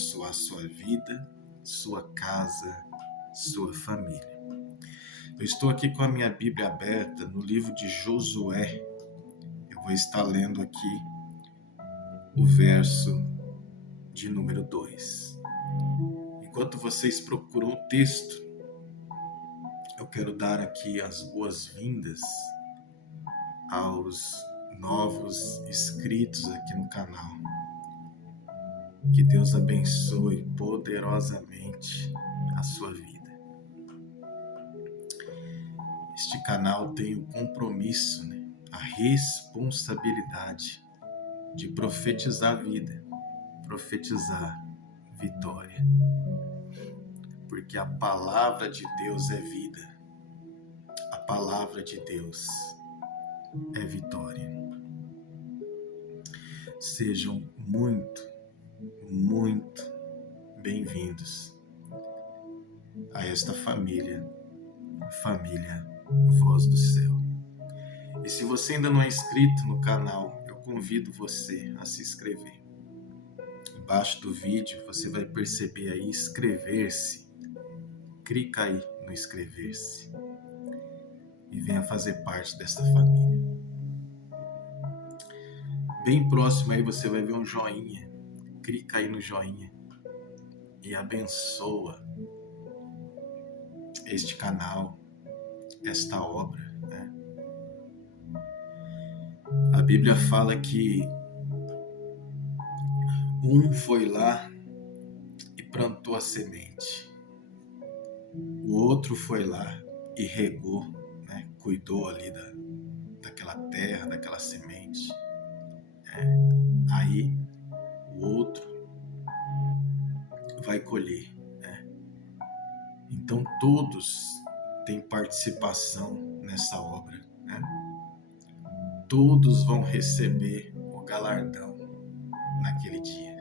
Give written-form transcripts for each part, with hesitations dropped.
abençoar sua vida, sua casa, sua família. Eu estou aqui com a minha Bíblia aberta no livro de Josué. Eu vou estar lendo aqui o verso de número 2. Enquanto vocês procuram o texto, eu quero dar aqui as boas-vindas aos novos inscritos aqui no canal. Que Deus abençoe poderosamente a sua vida. Este canal tem o compromisso, a responsabilidade de profetizar a vida, profetizar vitória. Porque a palavra de Deus é vida, a palavra de Deus é vitória. Sejam muito bem-vindos a esta família Voz do Céu. E se você ainda não é inscrito no canal, eu convido você a se inscrever. Embaixo do vídeo você vai perceber aí inscrever-se. Clica aí no inscrever-se e venha fazer parte dessa família. Bem próximo aí você vai ver um joinha. Clica aí no joinha e abençoa este canal, esta obra. A Bíblia fala que um foi lá e plantou a semente. O outro foi lá e regou, cuidou ali daquela terra, daquela semente. Aí o outro vai colher. Então todos têm participação nessa obra. Todos vão receber o galardão naquele dia.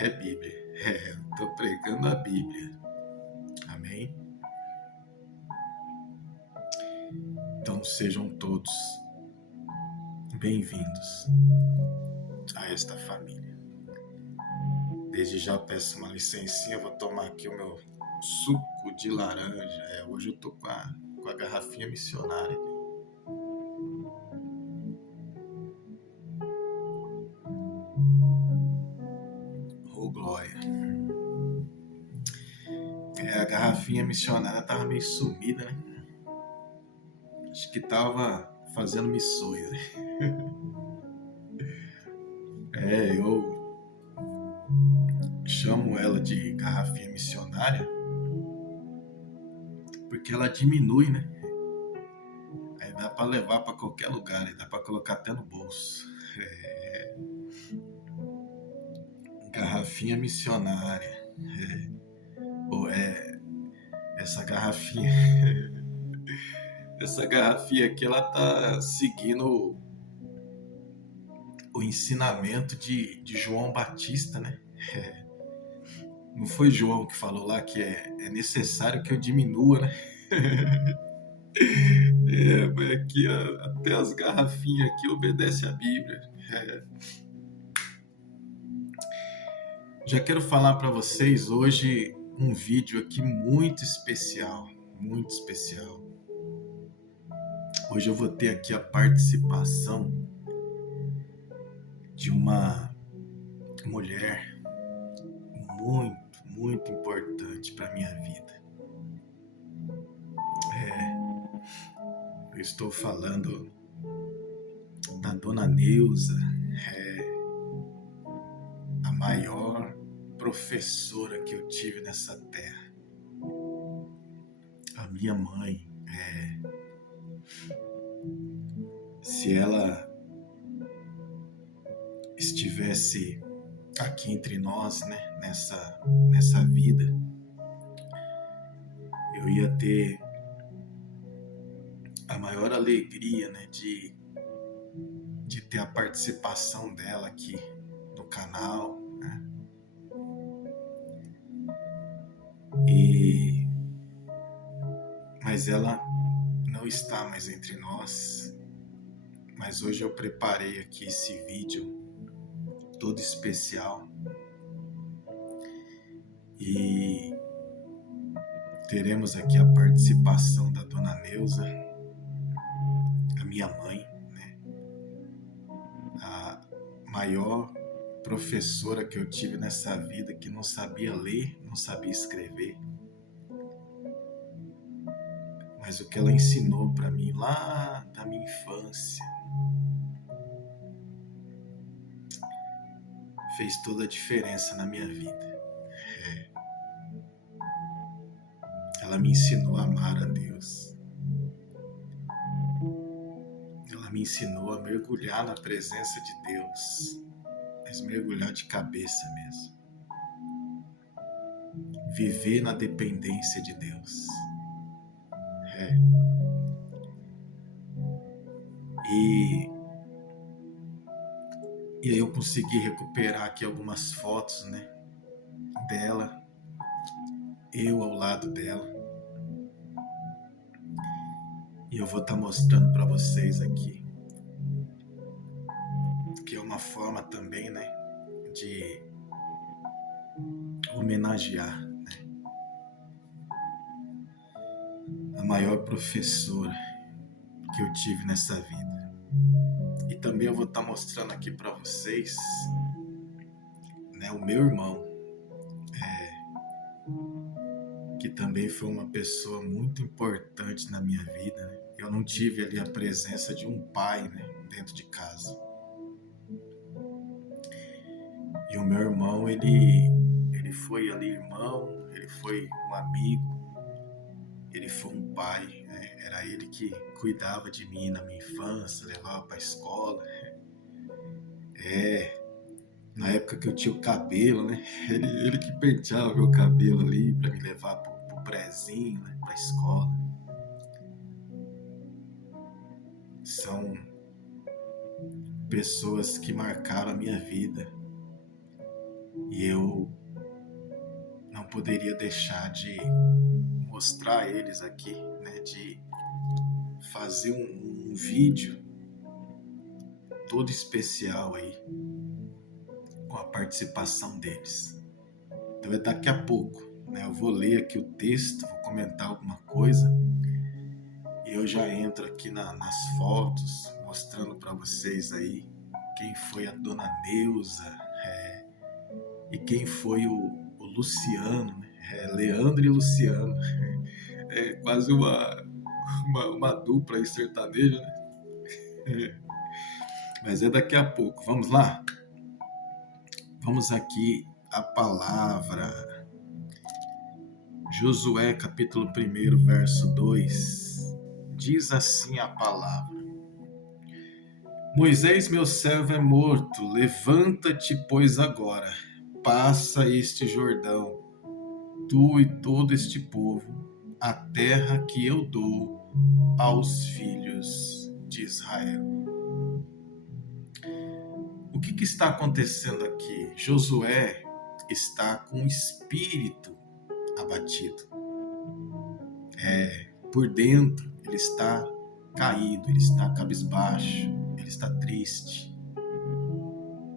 É Bíblia. Estou pregando a Bíblia. Amém? Então sejam todos bem-vindos a esta família. Desde já peço uma licencinha, vou tomar aqui o meu suco de laranja. Hoje eu tô com a garrafinha missionária. Oh, glória. A garrafinha missionária tava meio sumida, né? Acho que tava fazendo missões, né? Eu chamo ela de garrafinha missionária porque ela diminui, né? Aí dá para levar para qualquer lugar, dá para colocar até no bolso. Garrafinha missionária. Essa garrafinha aqui, ela tá seguindo o ensinamento de João Batista, né? Não foi João que falou lá que é necessário que eu diminua, né? Mas aqui até as garrafinhas aqui obedecem a Bíblia. Já quero falar para vocês hoje um vídeo aqui muito especial. Hoje eu vou ter aqui a participação de uma mulher muito importante para minha vida. Eu estou falando da Dona Neuza, a maior professora que eu tive nessa terra. A minha mãe. Se ela estivesse aqui entre nós, nessa vida, eu ia ter a maior alegria, de ter a participação dela aqui no canal, Mas ela não está mais entre nós. Mas hoje eu preparei aqui esse vídeo todo especial E teremos aqui a participação da dona Neuza, a minha mãe, né? A maior professora que eu tive nessa vida, que não sabia ler, não sabia escrever. Mas o que ela ensinou para mim lá da minha infância fez toda a diferença na minha vida. Ela me ensinou a amar a Deus. Ela me ensinou a mergulhar na presença de Deus, mas mergulhar de cabeça mesmo. Viver na dependência de Deus. E aí eu consegui recuperar aqui algumas fotos, né, dela, eu ao lado dela. E eu vou estar mostrando para vocês aqui, que é uma forma também, né, de homenagear, né, a maior professora que eu tive nessa vida. E também eu vou estar mostrando aqui para vocês, né, o meu irmão, que também foi uma pessoa muito importante na minha vida, né? Eu não tive ali a presença de um pai, né, dentro de casa. E o meu irmão, ele foi ali irmão, ele foi um amigo, ele foi um pai, né? Era ele que cuidava de mim na minha infância, levava para a escola. Na época que eu tinha o cabelo, né? Ele que penteava meu cabelo ali para me levar pro prézinho, né, para a escola. São pessoas que marcaram a minha vida e eu não poderia deixar de mostrar a eles aqui, né, de fazer um vídeo todo especial aí com a participação deles. Então é daqui a pouco, né, eu vou ler aqui o texto, vou comentar alguma coisa e eu já entro aqui nas fotos mostrando para vocês aí quem foi a dona Neuza, e quem foi o Luciano, né? Leandro e Luciano. É quase uma dupla aí sertaneja, né? Mas é daqui a pouco. Vamos lá? Vamos aqui a palavra. Josué, capítulo 1, verso 2. Diz assim a palavra: Moisés, meu servo, é morto. Levanta-te, pois, agora. Passa este Jordão, tu e todo este povo, a terra que eu dou aos filhos de Israel. O que está acontecendo aqui? Josué está com o espírito abatido. Por dentro ele está caído, ele está cabisbaixo, ele está triste.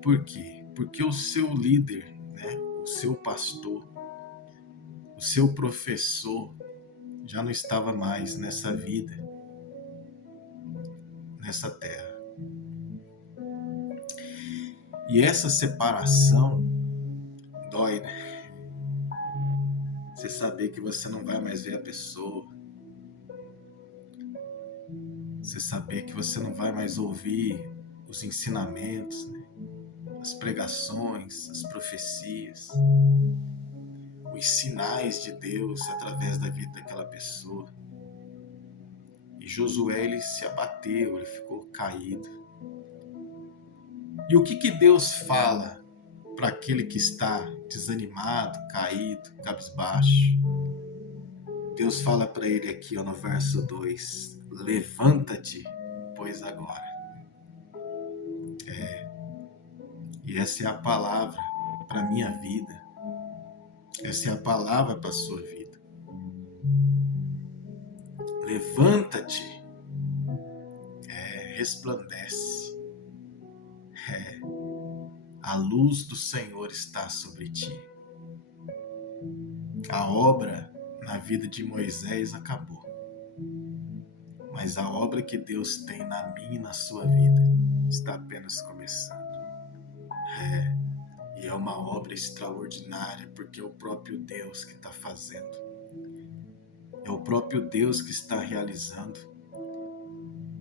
Por quê? Porque o seu líder, né, o seu pastor, o seu professor já não estava mais nessa vida, nessa terra. E essa separação dói, né? Você saber que você não vai mais ver a pessoa. Você saber que você não vai mais ouvir os ensinamentos, né? As pregações, as profecias, os sinais de Deus através da vida daquela pessoa. E Josué, ele se abateu, ele ficou caído. E o que Deus fala para aquele que está desanimado, caído, cabisbaixo? Deus fala para ele aqui, ó, no verso 2: levanta-te, pois agora. E essa é a palavra para a minha vida. Essa é a palavra para a sua vida. Levanta-te, resplandece. A luz do Senhor está sobre ti. A obra na vida de Moisés acabou, mas a obra que Deus tem na minha e na sua vida está apenas começando. E é uma obra extraordinária, porque é o próprio Deus que está fazendo. É o próprio Deus que está realizando.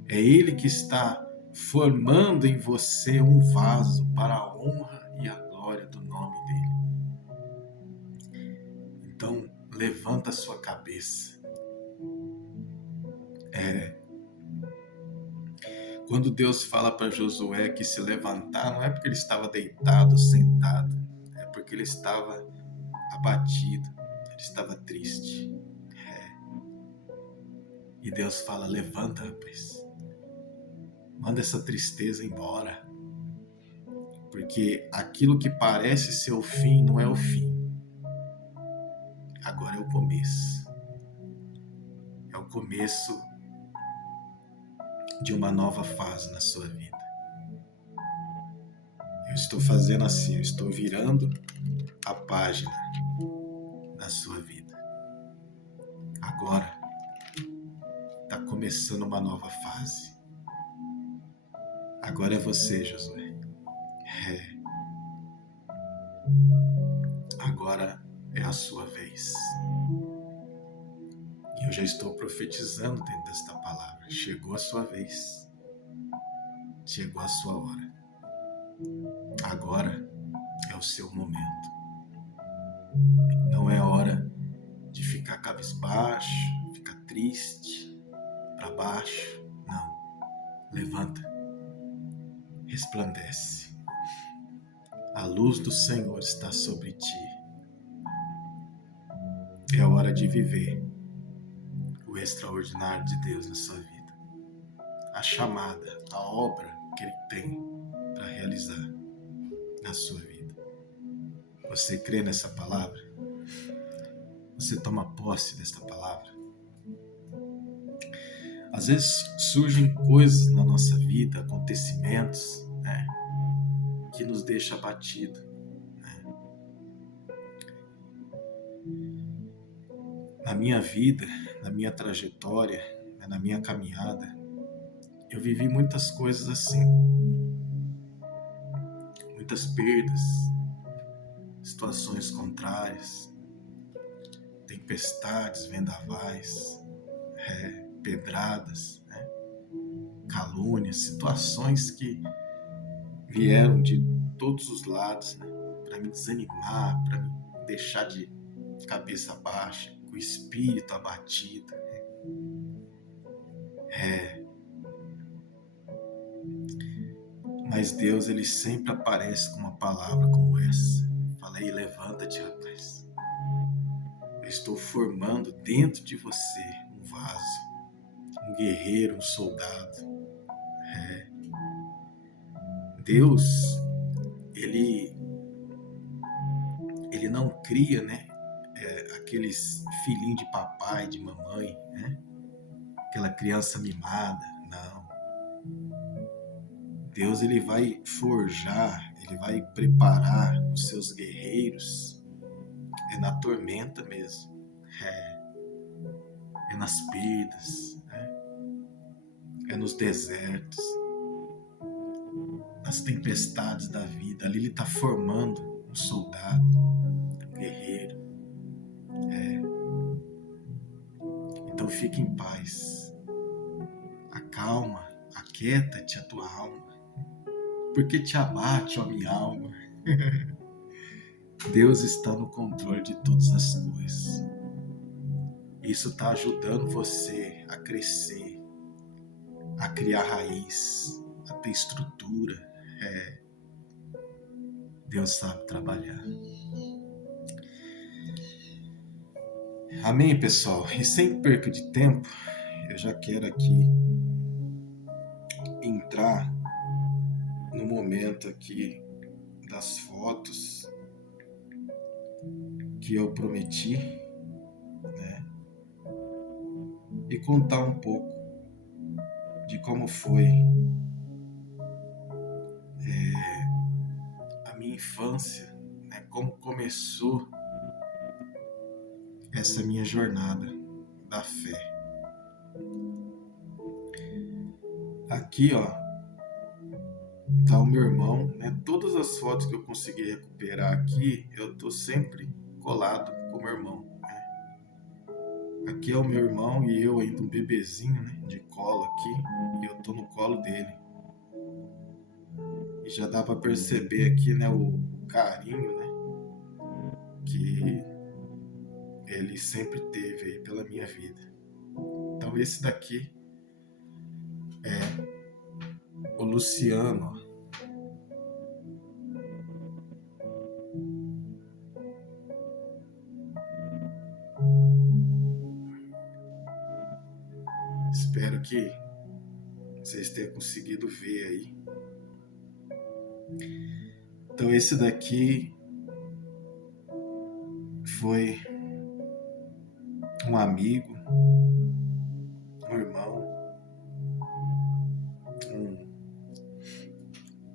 É Ele que está formando em você um vaso para a honra e a glória do nome dEle. Então, levanta a sua cabeça. Quando Deus fala para Josué que se levantar, não é porque ele estava deitado, sentado, é porque ele estava abatido, ele estava triste. E Deus fala: levanta, rapaz, manda essa tristeza embora, porque aquilo que parece ser o fim não é o fim, agora é o começo. É o começo de uma nova fase na sua vida. Eu estou fazendo assim, eu estou virando a página da sua vida. Agora está começando uma nova fase. Agora é você, Josué. Agora é a sua vez. E eu já estou profetizando dentro desta palavra. Chegou a sua vez. Chegou a sua hora. Agora é o seu momento. Não é hora de ficar cabisbaixo, ficar triste, para baixo. Não. Levanta. Resplandece. A luz do Senhor está sobre ti. É hora de viver o extraordinário de Deus na sua vida. A chamada, a obra que Ele tem para realizar na sua vida. Você crê nessa palavra? Você toma posse desta palavra? Às vezes surgem coisas na nossa vida, acontecimentos, que nos deixam abatidos. Na minha vida, na minha trajetória, na minha caminhada, eu vivi muitas coisas assim. Muitas perdas, situações contrárias, tempestades, vendavais, pedradas, calúnias, situações que vieram de todos os lados, para me desanimar, para me deixar de cabeça baixa, com o espírito abatido. Mas Deus, Ele sempre aparece com uma palavra como essa. Falei: levanta-te, rapaz. Eu estou formando dentro de você um vaso, um guerreiro, um soldado. Deus, Ele não cria, aqueles filhinhos de papai, de mamãe, aquela criança mimada, não. Deus, Ele vai forjar, Ele vai preparar os seus guerreiros, na tormenta mesmo, nas perdas, nos desertos, nas tempestades da vida. Ali Ele está formando um soldado, um guerreiro. Então fique em paz, acalma, aquieta-te a tua alma, porque te abate, ó minha alma. Deus está no controle de todas as coisas. Isso está ajudando você a crescer, a criar raiz, a ter estrutura. Deus sabe trabalhar. Amém, pessoal? E sem perca de tempo, eu já quero aqui entrar no momento aqui das fotos que eu prometi, e contar um pouco de como foi a minha infância, como começou essa minha jornada da fé. Aqui, ó, tá o meu irmão, né? Todas as fotos que eu consegui recuperar aqui, eu tô sempre colado com o meu irmão, né? Aqui é o meu irmão e eu ainda um bebezinho, né? De colo aqui, e eu tô no colo dele. E já dá para perceber aqui, né? O carinho, né? Que ele sempre teve aí pela minha vida. Então esse daqui é o Luciano. Espero que vocês tenham conseguido ver aí. Então esse daqui foi um amigo, um irmão,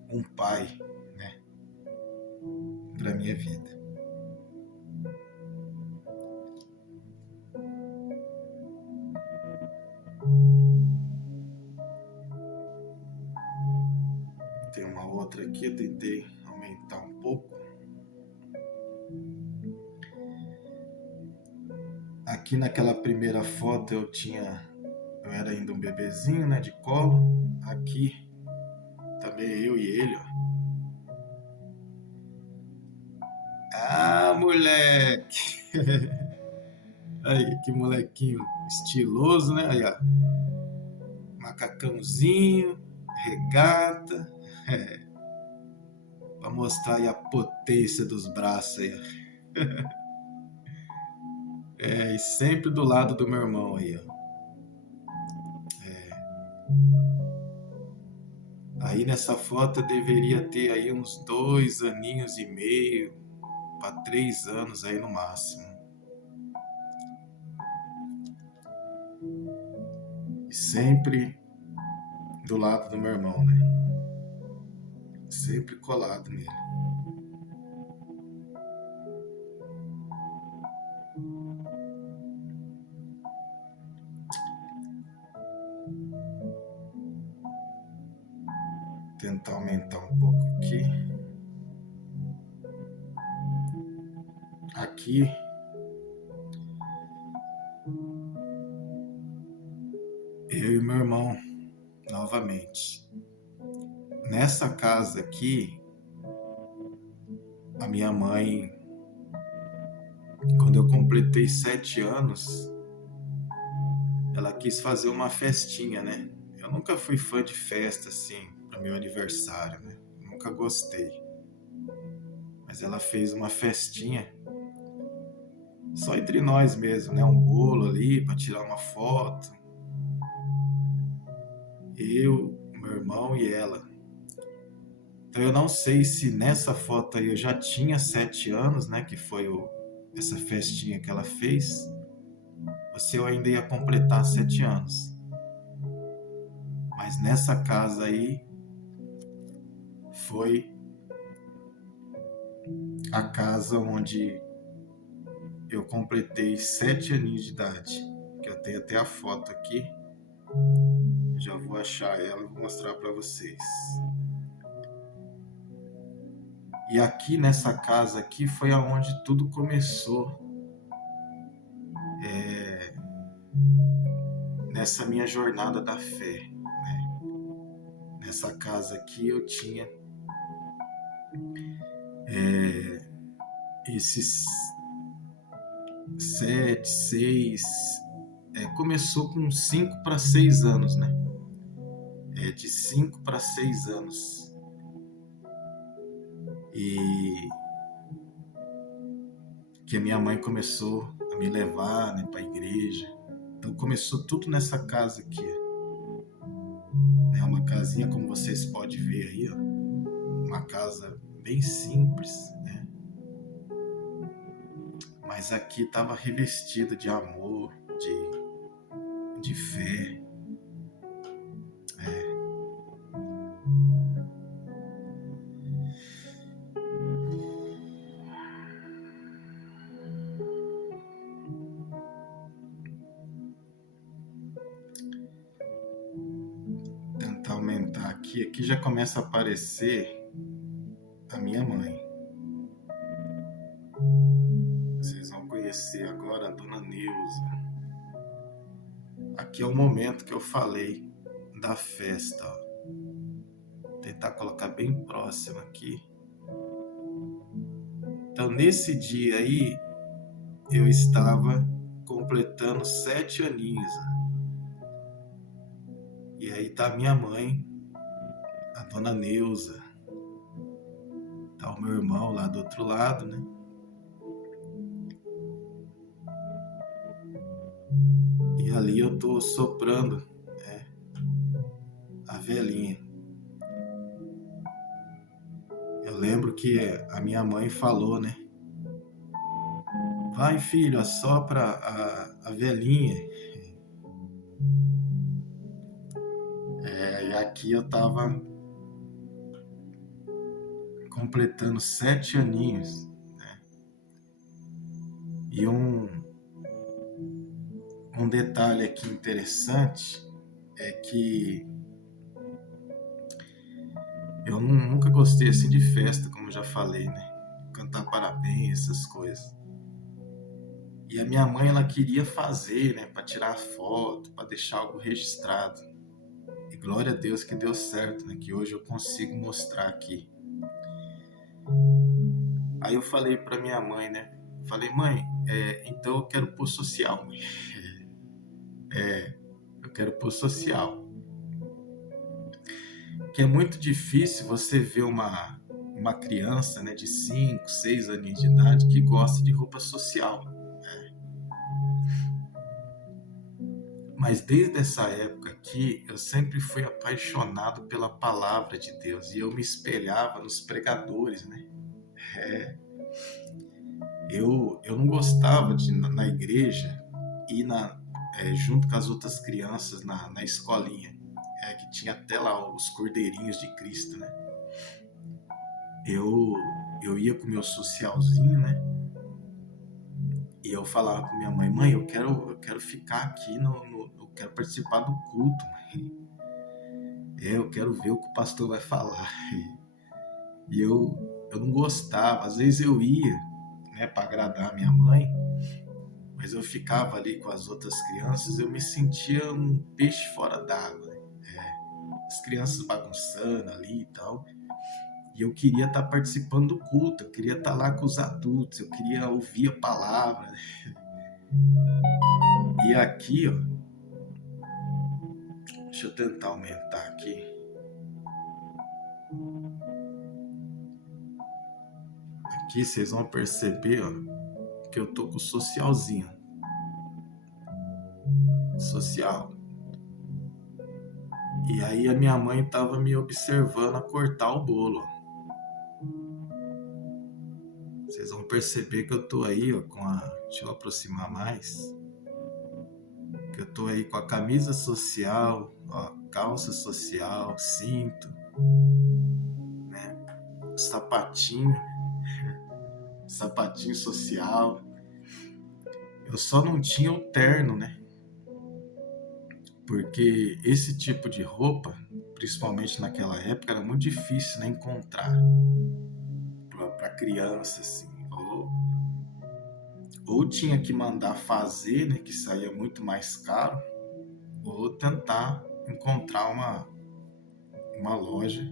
um pai, né, para minha vida. Tem uma outra aqui, eu tentei aumentar um pouco. Aqui naquela primeira foto eu era ainda um bebezinho, né, de colo. Aqui também eu e ele, ó. Ah, moleque! Aí, que molequinho estiloso, né? Aí, ó. Macacãozinho, regata. Pra mostrar aí a potência dos braços aí, ó. E sempre do lado do meu irmão aí, ó. Aí nessa foto eu deveria ter aí uns 2 aninhos e meio para 3 anos aí no máximo. E sempre do lado do meu irmão, né? Sempre colado nele. Tentar aumentar um pouco aqui. Aqui eu e meu irmão novamente. Nessa casa aqui, a minha mãe, quando eu completei 7 anos, ela quis fazer uma festinha, né? Eu nunca fui fã de festa assim, para meu aniversário, né? Nunca gostei. Mas ela fez uma festinha só entre nós mesmo, né? Um bolo ali para tirar uma foto. Eu, meu irmão e ela. Então eu não sei se nessa foto aí eu já tinha 7 anos, né? Que foi essa festinha que ela fez. Ou se eu ainda ia completar 7 anos. Mas nessa casa aí foi a casa onde eu completei 7 aninhos de idade. Que eu tenho até a foto aqui. Já vou achar ela e vou mostrar para vocês. E aqui nessa casa aqui foi aonde tudo começou. Nessa minha jornada da fé, né? Nessa casa aqui eu tinha esses 7, 6, começou com 5 para 6 anos, né? De 5 para 6 anos. E que a minha mãe começou a me levar, né, para a igreja. Então começou tudo nessa casa aqui. É uma casinha, como vocês podem ver aí, ó, uma casa bem simples, né? Mas aqui estava revestida de amor, de fé. aqui já começa a aparecer a minha mãe. Vocês vão conhecer agora a Dona Neuza. Aqui é o momento que eu falei da festa. Vou tentar colocar bem próximo aqui. Então, nesse dia aí, eu estava completando 7 aninhos. E aí tá minha mãe, a Dona Neuza. Tá o meu irmão lá do outro lado, né? E ali eu tô soprando, né, a velhinha. Eu lembro que a minha mãe falou, né? Vai, filho, assopra a velhinha. E aqui eu tava completando 7 aninhos, né? E um detalhe aqui interessante é que eu nunca gostei assim de festa, como eu já falei, né? Cantar parabéns, essas coisas. E a minha mãe, ela queria fazer, né? Para tirar foto, para deixar algo registrado. E glória a Deus que deu certo, né? Que hoje eu consigo mostrar aqui. Aí eu falei para minha mãe, né? Falei, mãe, então eu quero pôr social. Eu quero pôr social. Que é muito difícil você ver uma criança, né, de 5, 6 aninhos de idade que gosta de roupa social. Mas desde essa época aqui, eu sempre fui apaixonado pela palavra de Deus e eu me espelhava nos pregadores, né? Eu não gostava de na igreja ir junto com as outras crianças na escolinha, que tinha até lá os cordeirinhos de Cristo, né? Eu ia com o meu socialzinho, né? E eu falava com minha mãe, mãe, eu quero ficar aqui eu quero participar do culto, mãe. Eu quero ver o que o pastor vai falar. E eu não gostava, às vezes eu ia, né, para agradar a minha mãe, mas eu ficava ali com as outras crianças, eu me sentia um peixe fora d'água, né? As crianças bagunçando ali e tal. E eu queria estar participando do culto, eu queria estar lá com os adultos, eu queria ouvir a palavra. E aqui, ó, deixa eu tentar aumentar aqui. Aqui vocês vão perceber, ó, que eu tô com o socialzinho. Social. E aí a minha mãe tava me observando a cortar o bolo. Vocês vão perceber que eu tô aí, ó, deixa eu aproximar mais. Que eu tô aí com a camisa social, ó, calça social, cinto, né? Sapatinho social. Eu só não tinha o terno, né? Porque esse tipo de roupa, principalmente naquela época, era muito difícil, né, encontrar para criança, assim. Ou tinha que mandar fazer, né, que saía muito mais caro, ou tentar encontrar uma loja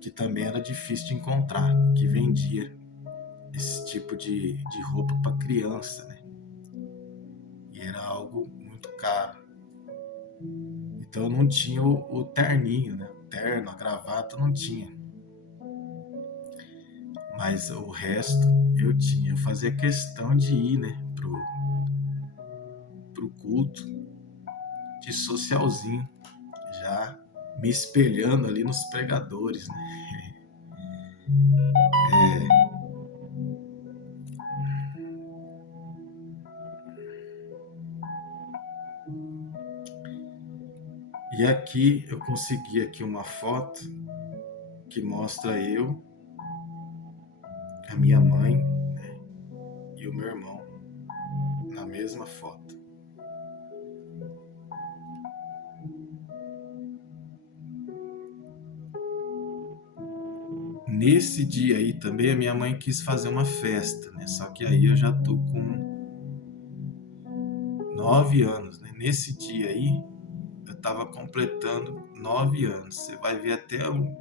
que também era difícil de encontrar, que vendia esse tipo de roupa para criança, né? E era algo muito caro. Então eu não tinha o terninho, né? O terno, a gravata, não tinha. Mas o resto eu tinha. Eu fazia questão de ir, né? Pro culto de socialzinho, já me espelhando ali nos pregadores, né? E aqui eu consegui aqui uma foto que mostra eu, a minha mãe, né, e o meu irmão na mesma foto. nesse dia aí também a minha mãe quis fazer uma festa, né? Só que aí eu já tô com 9 anos, né? Nesse dia aí eu tava completando 9 anos. Você vai ver até um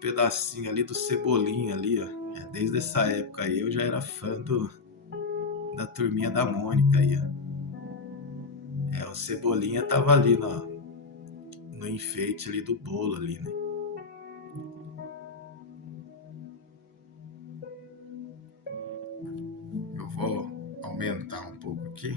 pedacinho ali do Cebolinha ali, ó. Desde essa época aí eu já era fã da turminha da Mônica aí, ó. O Cebolinha tava ali no enfeite ali do bolo ali, né? Eu vou aumentar um pouco aqui.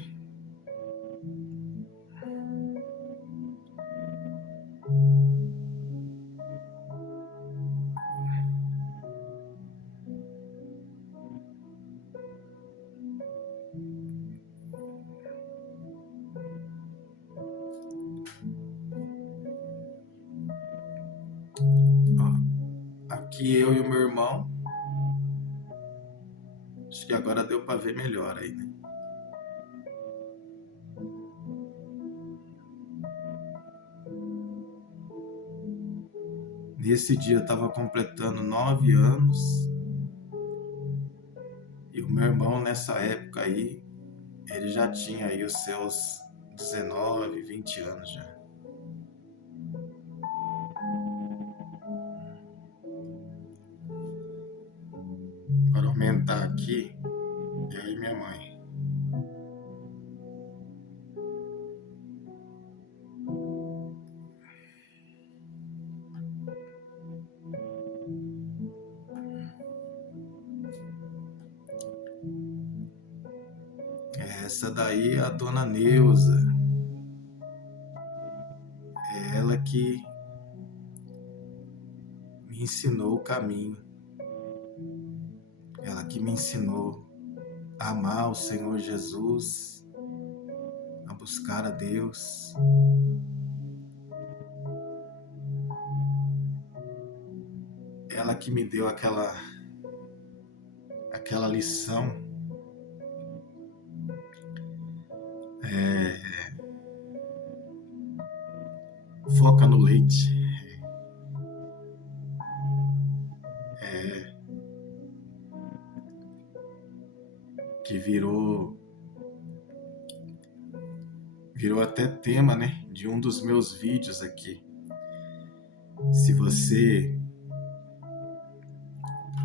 Ó, aqui eu e o meu irmão. Acho que agora deu para ver melhor aí, né? Nesse dia eu estava completando 9 anos e o meu irmão nessa época aí, ele já tinha aí os seus 19, 20 anos já. Agora aumentar aqui, e aí minha mãe. Essa daí é a dona Neuza. É ela que me ensinou o caminho. Ela que me ensinou a amar o Senhor Jesus, a buscar a Deus. Ela que me deu aquela lição. Foca no leite. Que virou até tema, né, de um dos meus vídeos aqui. Se você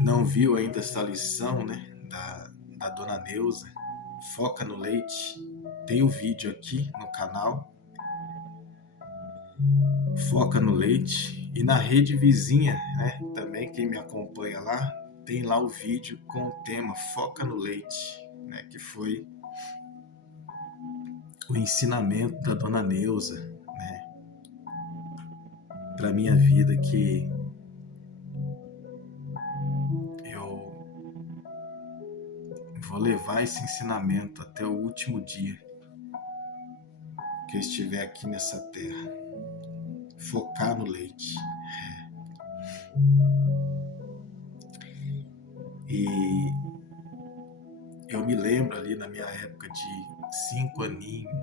não viu ainda essa lição, né, da dona Neuza, foca no leite, tem o vídeo aqui no canal, foca no leite, e na rede vizinha, né, também quem me acompanha lá, tem lá o vídeo com o tema Foca no Leite, né, que foi o ensinamento da dona Neuza, né, para minha vida, que eu vou levar esse ensinamento até o último dia que eu estiver aqui nessa terra. Focar no leite. E eu me lembro ali na minha época de 5 aninhos,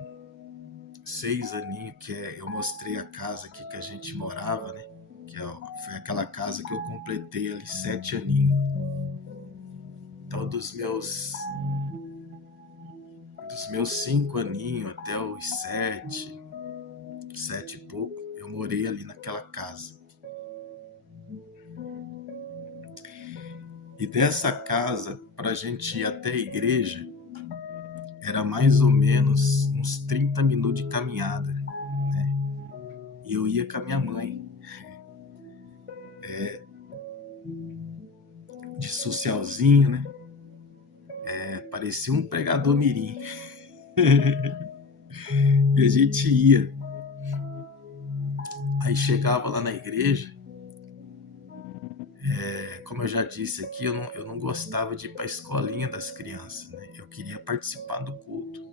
6 aninhos, que eu mostrei a casa aqui que a gente morava, né? Que foi aquela casa que eu completei ali 7 aninhos. Então dos meus 5 aninhos até os 7 e pouco, eu morei ali naquela casa. E dessa casa, para a gente ir até a igreja, era mais ou menos uns 30 minutos de caminhada, né? E eu ia com a minha mãe, de socialzinho, né? Parecia um pregador mirim. E a gente ia. Aí chegava lá na igreja, como eu já disse aqui, eu não gostava de ir para a escolinha das crianças, né? Eu queria participar do culto.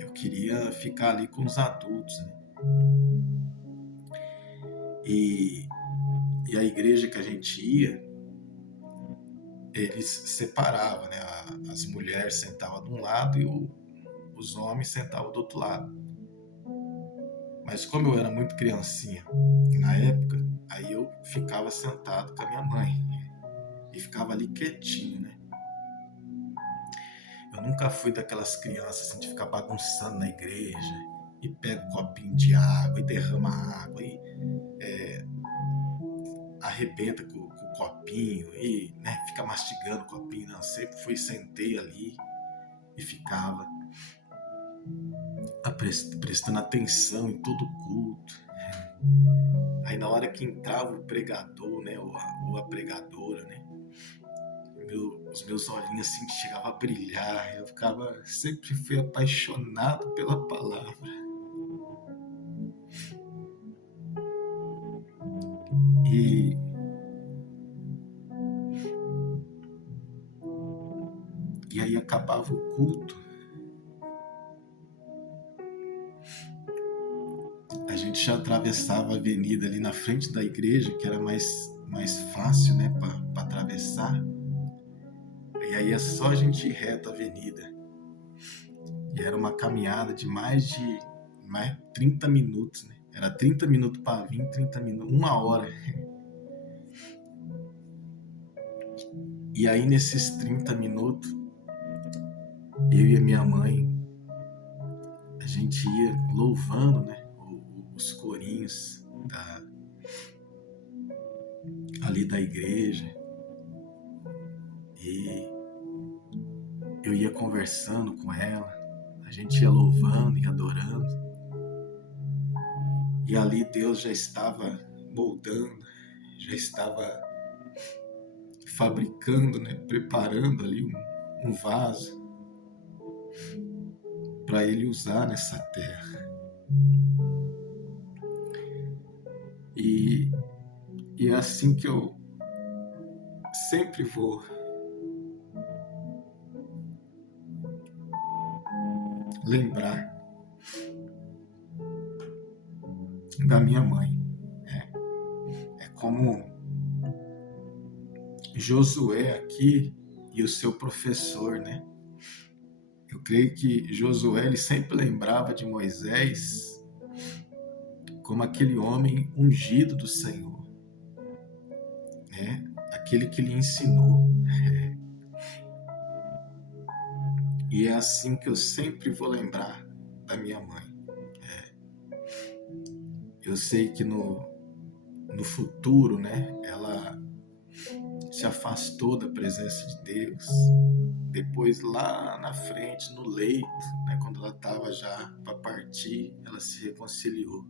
Eu queria ficar ali com os adultos, né? E a igreja que a gente ia, eles separavam, né? As mulheres sentavam de um lado e os homens sentavam do outro lado. Mas como eu era muito criancinha na época, aí eu ficava sentado com a minha mãe. e ficava ali quietinho, né? Eu nunca fui daquelas crianças assim, de ficar bagunçando na igreja e pega um copinho de água e derrama água e arrebenta com o copinho e, né, fica mastigando o copinho. Não, sempre fui, sentei ali e ficava prestando atenção em todo o culto. Aí na hora que entrava o pregador, né, ou a pregadora, né, os meus olhinhos assim chegavam a brilhar. Eu sempre fui apaixonado pela palavra. E aí acabava o culto, a gente já atravessava a avenida ali na frente da igreja, que era mais fácil, né, para atravessar. E aí é só a gente ir reto a avenida. E era uma caminhada de mais 30 minutos, né? Era 30 minutos para vir, 30 minutos, 1 hora. E aí nesses 30 minutos, eu e a minha mãe, a gente ia louvando, né, os corinhos ali da igreja. E eu ia conversando com ela, a gente ia louvando e adorando. E ali Deus já estava moldando, já estava fabricando, né, preparando ali um vaso para Ele usar nessa terra. E é assim que eu sempre vou lembrar da minha mãe. É como Josué aqui e o seu professor, né? Eu creio que Josué ele sempre lembrava de Moisés como aquele homem ungido do Senhor, né? Aquele que lhe ensinou. E é assim que eu sempre vou lembrar da minha mãe. Eu sei que no futuro, né, ela se afastou da presença de Deus. Depois, lá na frente, no leito, né, quando ela estava já para partir, ela se reconciliou.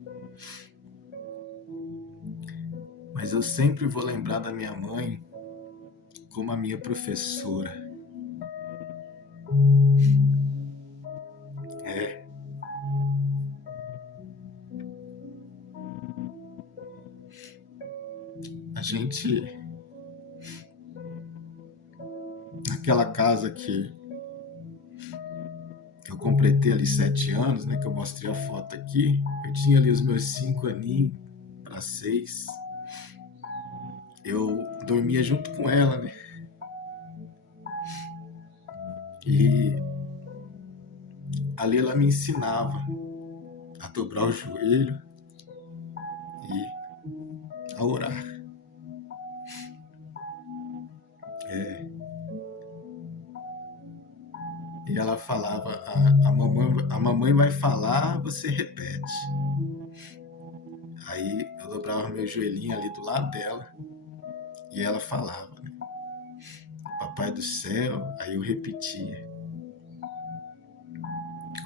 Mas eu sempre vou lembrar da minha mãe como a minha professora. A gente, naquela casa que eu completei ali 7 anos, né, que eu mostrei a foto aqui, eu tinha ali os meus 5 aninhos para 6. Eu dormia junto com ela, né? E ali ela me ensinava a dobrar o joelho e a orar. E ela falava, a mamãe vai falar, você repete. Aí eu dobrava meu joelhinho ali do lado dela e ela falava, né? Papai do céu, aí eu repetia.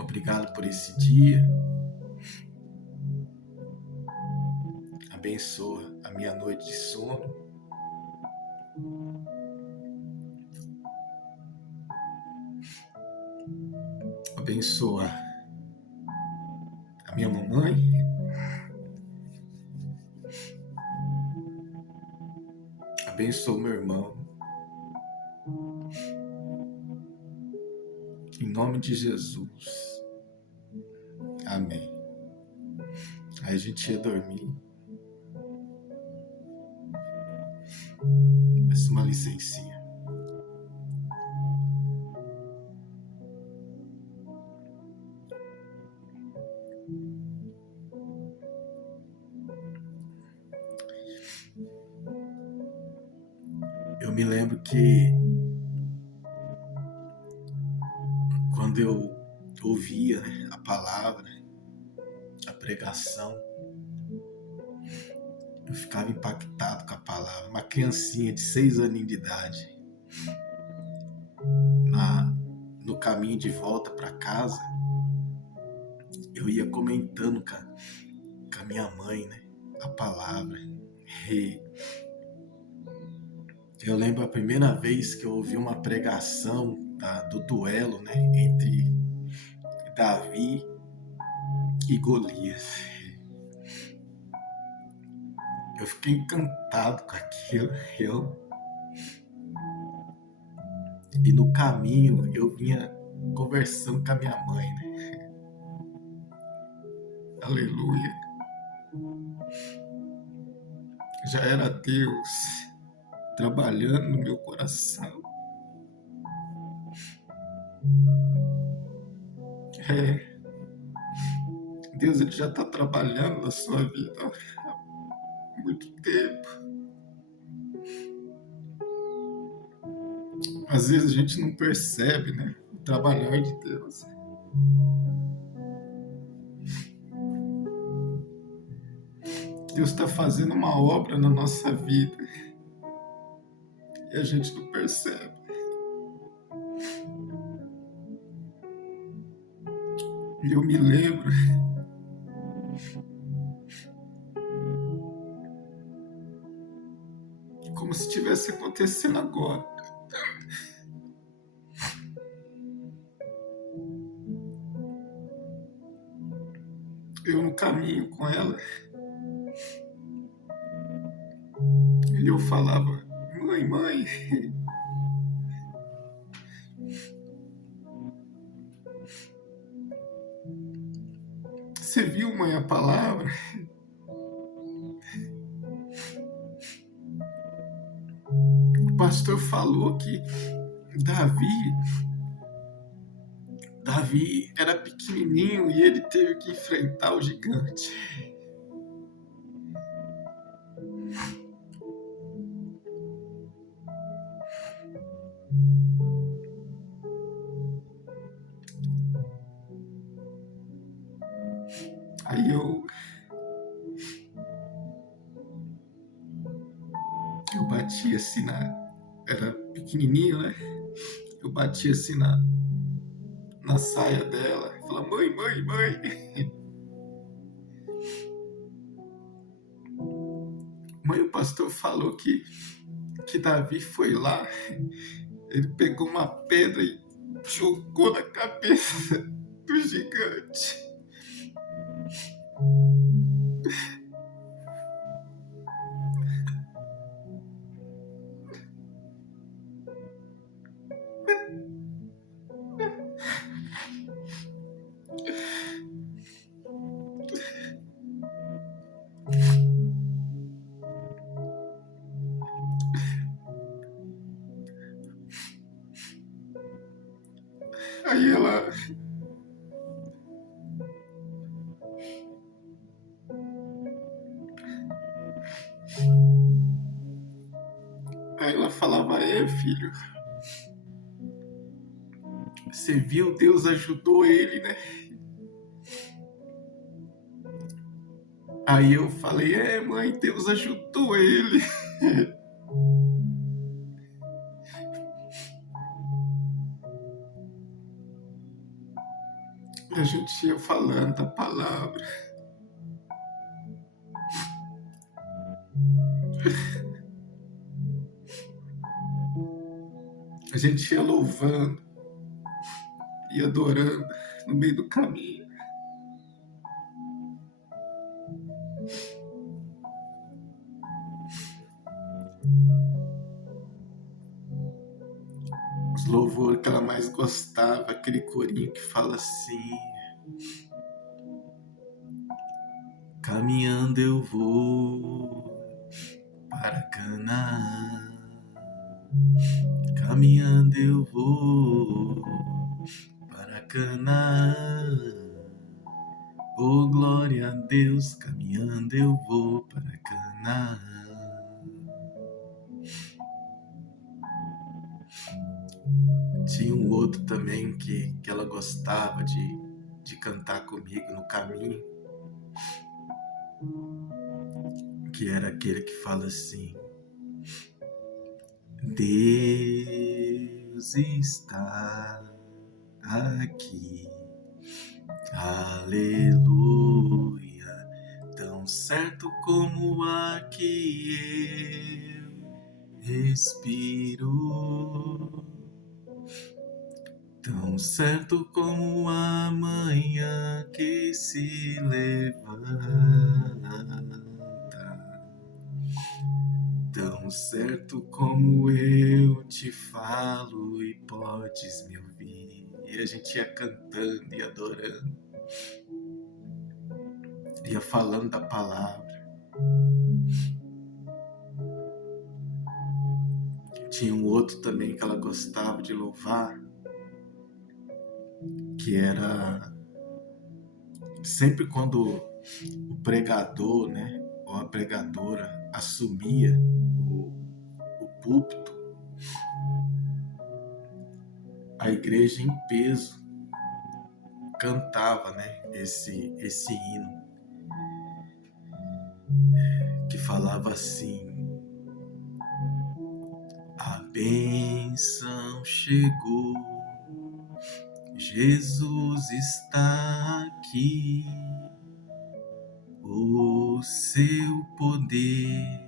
Obrigado por esse dia. Abençoa a minha noite de sono. Abençoa a minha mamãe. Abençoa o meu irmão. Em nome de Jesus. Amém. Aí a gente ia dormir. Peço uma licencinha. Eu me lembro que quando eu ouvia, né, a palavra, a pregação, eu ficava impactado com a palavra. Uma criancinha de 6 aninhos de idade, no caminho de volta para casa, eu ia comentando com a minha mãe, né, a palavra. E eu lembro a primeira vez que eu ouvi uma pregação do duelo, né, entre Davi e Golias. Eu fiquei encantado com aquilo. E no caminho eu vinha conversando com a minha mãe, né? Aleluia. Já era Deus trabalhando no meu coração. Deus, ele já está trabalhando na sua vida há muito tempo. Às vezes a gente não percebe, né, o trabalhar de Deus. Deus está fazendo uma obra na nossa vida e a gente não percebe. E eu me lembro como se estivesse acontecendo agora. Eu no caminho com ela, e eu falava, mãe, você viu, mãe, a palavra? O pastor falou que Davi era pequenininho e ele teve que enfrentar o gigante. Aí eu bati assim era pequenininho, né? Eu bati assim na saia dela, falava, mãe. Mãe, o pastor falou que Davi foi lá, ele pegou uma pedra e jogou na cabeça do gigante. Aí ela falava, filho, você viu, Deus ajudou ele, né? Aí eu falei, mãe, Deus ajudou ele. A gente ia falando da palavra. A gente ia louvando e adorando no meio do caminho. Os louvores que ela mais gostava, aquele corinho que fala assim: caminhando eu vou para Canaã, caminhando eu vou para Canaã. Oh, glória a Deus, caminhando eu vou para Canaã. Tinha um outro também que ela gostava de cantar comigo no caminho, que era aquele que fala assim: Deus está aqui, aleluia, tão certo como o ar que eu respiro, tão certo como a manhã que se levanta, tão certo como eu te falo e podes me ouvir. E a gente ia cantando e adorando, ia falando da palavra. Tinha um outro também que ela gostava de louvar, que era sempre quando o pregador, né, ou a pregadora assumia o púlpito, a igreja em peso cantava, né, esse hino que falava assim: a bênção chegou, Jesus está aqui, o seu poder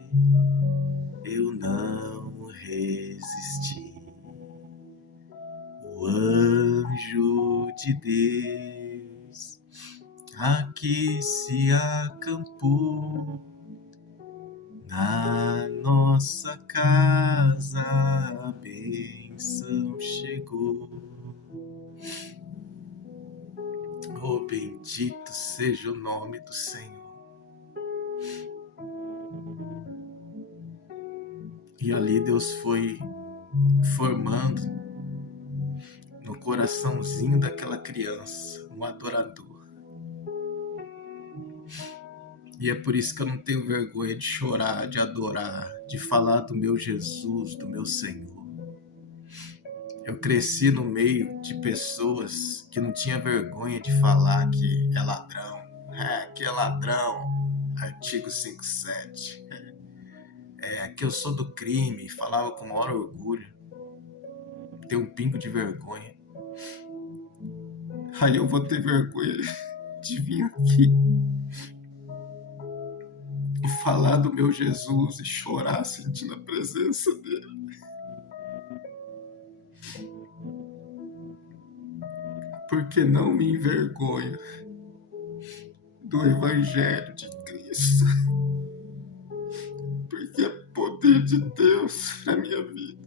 eu não resisti. O anjo de Deus aqui se acampou, na nossa casa a bênção chegou. Oh, bendito seja o nome do Senhor. E ali Deus foi formando no coraçãozinho daquela criança um adorador. E é por isso que eu não tenho vergonha de chorar, de adorar, de falar do meu Jesus, do meu Senhor. Eu cresci no meio de pessoas que não tinham vergonha de falar que é ladrão. Que é ladrão, artigo 57. Que eu sou do crime, falava com o maior orgulho. Tenho um pingo de vergonha. Aí eu vou ter vergonha de vir aqui e falar do meu Jesus e chorar sentindo a presença dele. Porque não me envergonho do Evangelho de Cristo. Porque é poder de Deus na minha vida.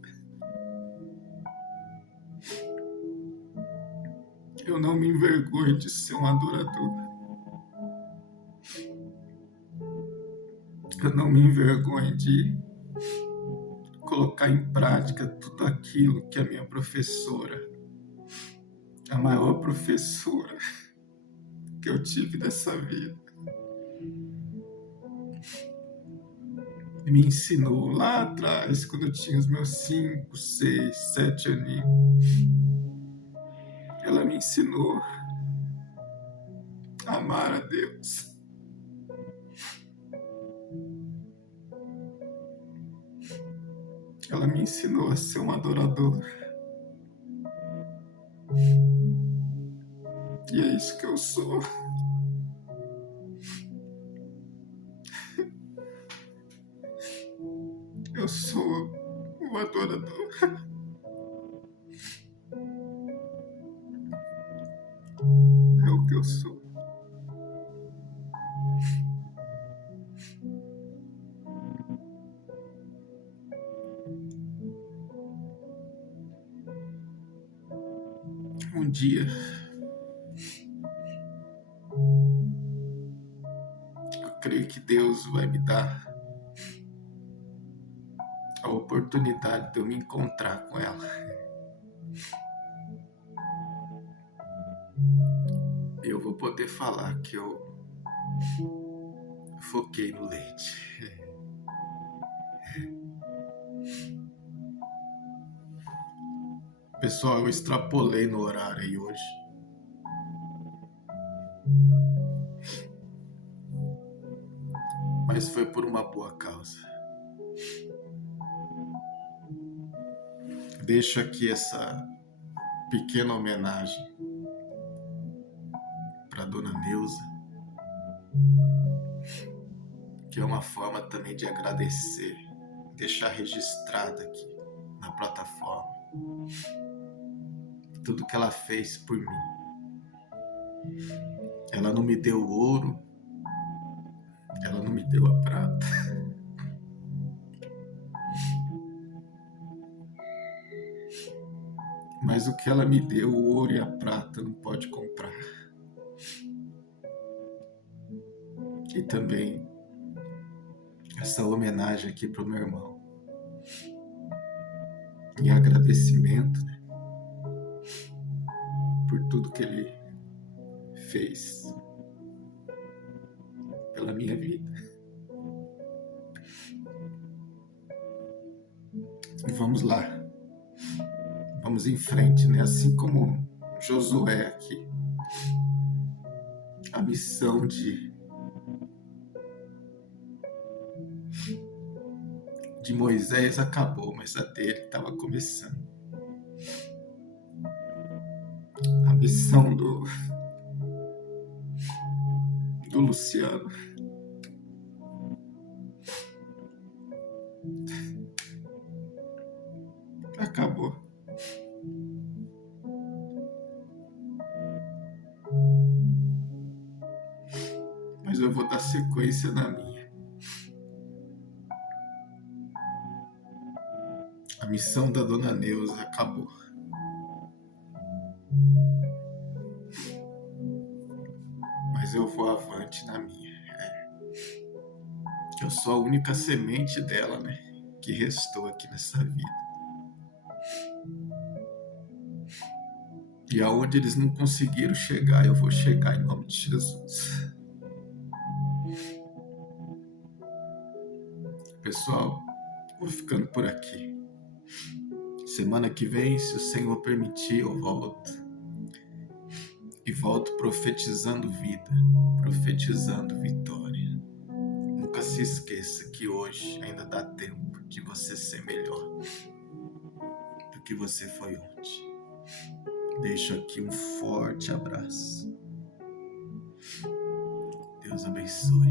Eu não me envergonho de ser um adorador. Eu não me envergonho de colocar em prática tudo aquilo que a minha professora, a maior professora que eu tive nessa vida, me ensinou lá atrás, quando eu tinha os meus 5, 6, 7 aninhos. Ela me ensinou a amar a Deus. Ela me ensinou a ser um adorador. E é isso que eu sou. Eu sou um adorador. É o que eu sou. Um dia eu creio que Deus vai me dar a oportunidade de eu me encontrar com ela. Eu vou poder falar que eu foquei no leite. Pessoal, eu extrapolei no horário aí hoje. Mas foi por uma boa causa. Deixo aqui essa pequena homenagem para Dona Neuza, que é uma forma também de agradecer, deixar registrado aqui na plataforma tudo que ela fez por mim. Ela não me deu ouro, ela não me deu a prata, mas o que ela me deu, o ouro e a prata, não pode comprar. E também essa homenagem aqui para o meu irmão, em agradecimento, né, por tudo que ele fez pela minha vida. E vamos lá, vamos em frente, né? Assim como Josué aqui, a missão de Moisés acabou, mas a dele estava começando. A missão do Luciano acabou. Mas eu vou dar sequência na minha. A missão da Dona Neuza acabou. Mas eu vou avante na minha. Eu sou a única semente dela, né, que restou aqui nessa vida. E aonde eles não conseguiram chegar, eu vou chegar em nome de Jesus. Pessoal, vou ficando por aqui. Semana que vem, se o Senhor permitir, eu volto. E volto profetizando vida, profetizando vitória. Nunca se esqueça que hoje ainda dá tempo de você ser melhor do que você foi ontem. Deixo aqui um forte abraço. Deus abençoe.